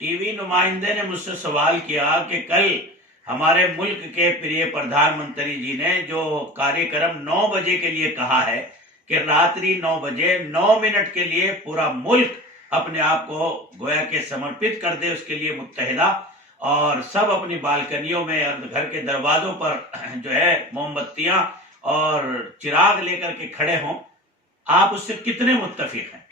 T V نمائندے نے مجھ سے سوال کیا کہ کل ہمارے ملک کے پریے پردھان منتری جی نے جو کاریہ کرم 9 بجے کے لیے کہا ہے کہ راتری 9 بجے 9 منٹ کے لیے پورا ملک اپنے آپ کو گویا کہ سمرپت کر دے اس کے لیے متحدہ، اور سب اپنی بالکنیوں میں اور گھر کے دروازوں پر جو ہے موم بتیاں اور چراغ لے کر کے کھڑے ہوں، آپ اس سے کتنے متفق ہیں؟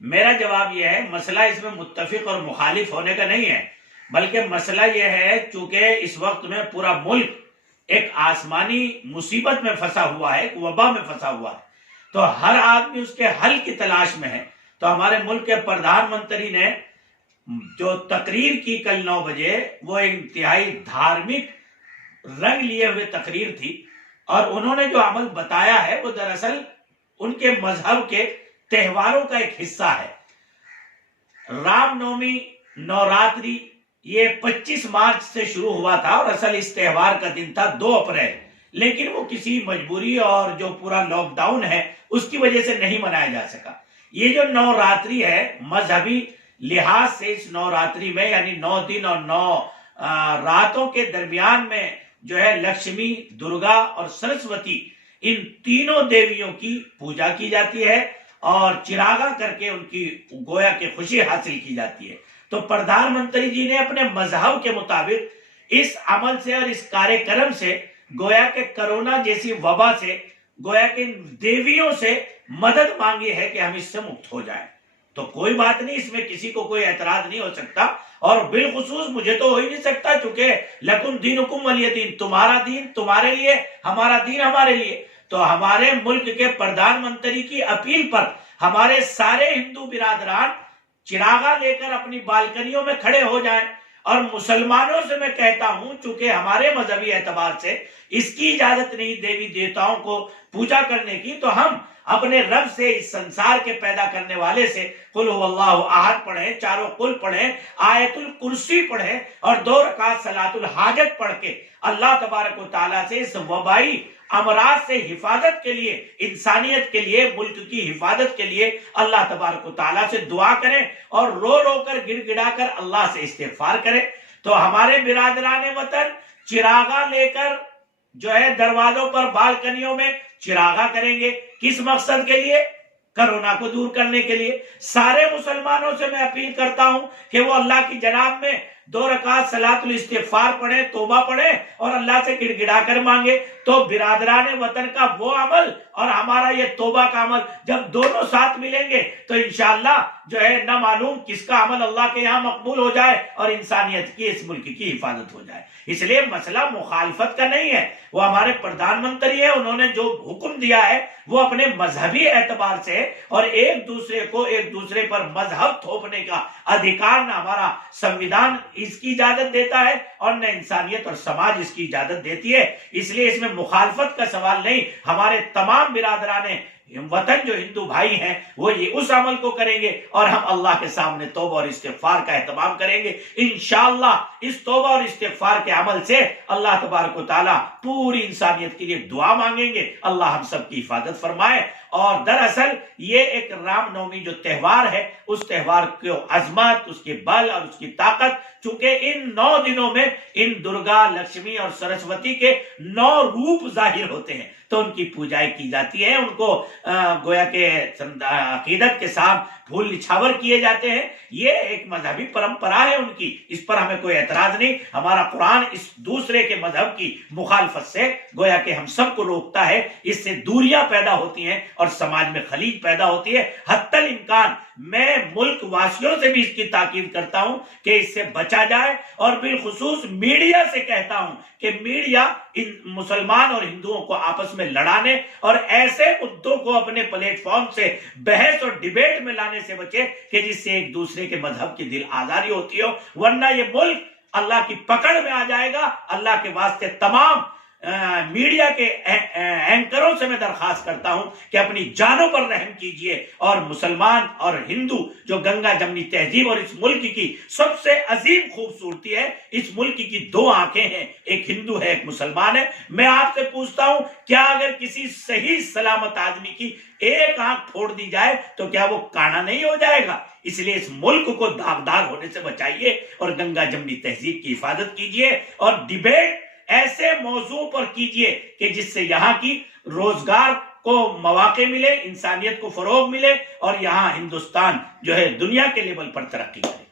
میرا جواب یہ ہے، مسئلہ اس میں متفق اور مخالف ہونے کا نہیں ہے، بلکہ مسئلہ یہ ہے چونکہ اس وقت میں پورا ملک ایک آسمانی مصیبت میں پھنسا ہوا ہے، ایک وبا میں پھنسا ہوا ہے، تو ہر آدمی اس کے حل کی تلاش میں ہے۔ تو ہمارے ملک کے پردھان منتری نے جو تقریر کی کل 9 بجے، وہ انتہائی دھارمک رنگ لیے ہوئے تقریر تھی، اور انہوں نے جو عمل بتایا ہے وہ دراصل ان کے مذہب کے تہواروں کا ایک حصہ ہے۔ رام نومی، نوراتری، یہ 25 مارچ سے شروع ہوا تھا، اور اصل اس تہوار کا دن تھا 2 اپریل، لیکن وہ کسی مجبوری اور جو پورا لاک ڈاؤن ہے اس کی وجہ سے نہیں منایا جا سکا۔ یہ جو نوراتری ہے، مذہبی لحاظ سے اس نوراتری میں یعنی 9 دن اور 9 راتوں کے درمیان میں جو ہے لکشمی، درگا اور سرسوتی، ان تینوں دیویوں کی پوجا کی جاتی ہے اور چراغاں کر کے ان کی گویا کہ خوشی حاصل کی جاتی ہے۔ تو پردھان منتری جی نے اپنے مذہب کے مطابق اس عمل سے اور اس کاریہ کرم سے گویا کہ کرونا جیسی وبا سے، گویا کہ دیویوں سے مدد مانگی ہے کہ ہم اس سے مکت ہو جائیں۔ تو کوئی بات نہیں، اس میں کسی کو کوئی اعتراض نہیں ہو سکتا، اور بالخصوص مجھے تو ہو ہی نہیں سکتا، چونکہ لکم دینکم ولی دین، تمہارا دین تمہارے لیے، ہمارا دین ہمارے لیے۔ تو ہمارے ملک کے پردھان منتری کی اپیل پر ہمارے سارے ہندو برادران چراغا لے کر اپنی بالکنیوں میں کھڑے ہو جائیں، اور مسلمانوں سے میں کہتا ہوں چونکہ ہمارے مذہبی اعتبار سے اس کی اجازت نہیں دیوی دیوتاؤں کو پوجا کرنے کی، تو ہم اپنے رب سے، اس سنسار کے پیدا کرنے والے سے قل هو اللہ احد پڑھیں، چاروں قل پڑھیں، آیت الکرسی پڑھیں، اور 2 رکعت صلاۃ الحاجت پڑھ کے اللہ تبارک و تعالیٰ سے اس وبائی امراض سے حفاظت کے لیے، انسانیت کے لیے، ملک کی حفاظت کے لیے اللہ تبارک و تعالیٰ سے دعا کریں، اور رو رو کر گڑ گڑا کر اللہ سے استغفار کریں۔ تو ہمارے برادران وطن چراغا لے کر جو ہے دروازوں پر، بالکنیوں میں چراغا کریں گے، کس مقصد کے لیے؟ کرونا کو دور کرنے کے لیے۔ سارے مسلمانوں سے میں اپیل کرتا ہوں کہ وہ اللہ کی جناب میں 2 رکعت صلاۃ الاستغفار پڑھیں، توبہ پڑھیں، اور اللہ سے گڑ گڑا کر مانگے۔ تو برادران وطن کا وہ عمل اور ہمارا یہ توبہ کا عمل جب دونوں ساتھ ملیں گے تو انشاءاللہ جو ہے نہ معلوم کس کا عمل اللہ کے یہاں مقبول ہو جائے اور انسانیت کی، اس ملک کی حفاظت ہو جائے۔ اس لیے مسئلہ مخالفت کا نہیں ہے، وہ ہمارے پردھان منتری ہے، انہوں نے جو حکم دیا ہے وہ اپنے مذہبی اعتبار سے، اور ایک دوسرے پر مذہب تھوپنے کا ادھیکار نہ ہمارا سنویدھان اس کی اجازت دیتا ہے، اور نہ انسانیت اور سماج اس کی اجازت دیتی ہے۔ اس لیے اس میں مخالفت کا سوال نہیں۔ ہمارے تمام برادران وطن جو ہندو بھائی ہیں وہ یہ اس عمل کو کریں گے، اور ہم اللہ کے سامنے توبہ اور استغفار کا اہتمام کریں گے۔ انشاءاللہ اس توبہ اور استغفار کے عمل سے اللہ تبارک و تعالیٰ پوری انسانیت کے لیے دعا مانگیں گے، اللہ ہم سب کی حفاظت فرمائے۔ اور دراصل یہ ایک رام نومی جو تہوار ہے، اس تہوار کی عظمت، اس کے بل اور اس کی طاقت، چونکہ ان 9 دنوں میں ان درگا، لکشمی اور سرسوتی کے 9 روپ ظاہر ہوتے ہیں، تو ان کی پوجائیں کی جاتی ہیں، ان کو گویا کہ عقیدت کے ساتھ پھول نچھاور کیے جاتے ہیں۔ یہ ایک مذہبی پرمپرا ہے ان کی، اس پر ہمیں کوئی اعتراض نہیں۔ ہمارا قرآن اس دوسرے کے مذہب کی مخالفت سے گویا کہ ہم سب کو روکتا ہے، اس سے دوریاں پیدا ہوتی ہیں اور سماج میں خلیج پیدا ہوتی ہے۔ حتی الامکان میں ملک واسیوں سے بھی اس کی تاکید کرتا ہوں کہ اس سے بچا جائے، اور بالخصوص میڈیا سے کہتا ہوں کہ میڈیا ان مسلمان اور ہندوؤں کو آپس میں لڑانے اور ایسے مدعوں کو اپنے پلیٹ فارم سے بحث اور ڈیبیٹ میں لانے سے بچے کہ جس سے ایک دوسرے کے مذہب کی دل آزاری ہوتی ہو، ورنہ یہ ملک اللہ کی پکڑ میں آ جائے گا۔ اللہ کے واسطے تمام میڈیا کے اینکروں سے میں درخواست کرتا ہوں کہ اپنی جانوں پر رحم کیجئے، اور مسلمان اور ہندو جو گنگا جمنی تہذیب اور اس ملک کی سب سے عظیم خوبصورتی ہے، اس ملک کی دو آنکھیں ہیں، ایک ہندو ہے ایک مسلمان ہے۔ میں آپ سے پوچھتا ہوں، کیا اگر کسی صحیح سلامت آدمی کی ایک آنکھ پھوڑ دی جائے تو کیا وہ کانا نہیں ہو جائے گا؟ اس لیے اس ملک کو داغدار ہونے سے بچائیے اور گنگا جمنی تہذیب کی حفاظت کیجئے، اور ڈیبیٹ ایسے موضوع پر کیجئے کہ جس سے یہاں کی روزگار کو مواقع ملے، انسانیت کو فروغ ملے، اور یہاں ہندوستان جو ہے دنیا کے لیول پر ترقی کرے۔